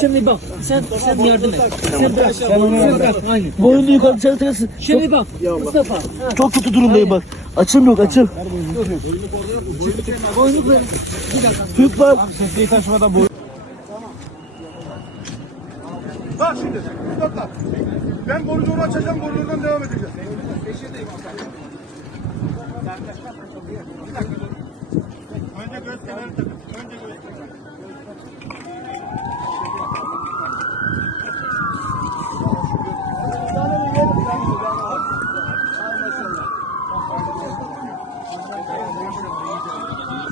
Şimdi bak sen sen yardım et. Sen bırak. Sen bırak. Aynen. Boynu yukarı çarptırsın. Şimdi bak Mustafa. Çok kötü durumdayım bak. Açım yok açım. Boynu böyle. Tüp var. Bak şimdi. Bir dakika. Ben koridoru açacağım. Koridordan devam edeceğiz. Önce göz kenarı takın. Önce göz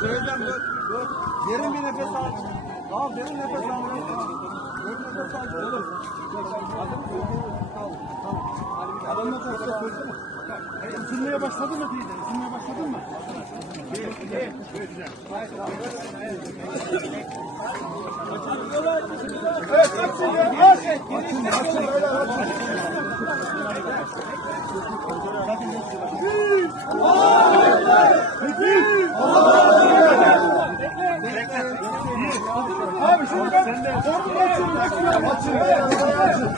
Derin bir nefes al. Al derin nefes al. Derin nefes al. Olur. Adamla konuşacağız. Isınmaya başladın mı teyze? Isınmaya başladın mı? Bir, iki, üç. Evet, açın ya, aç. Açın, açın, öyle açın. Abi şimdi ben korkumu açıyorum, bekliyorum. Açın, açın.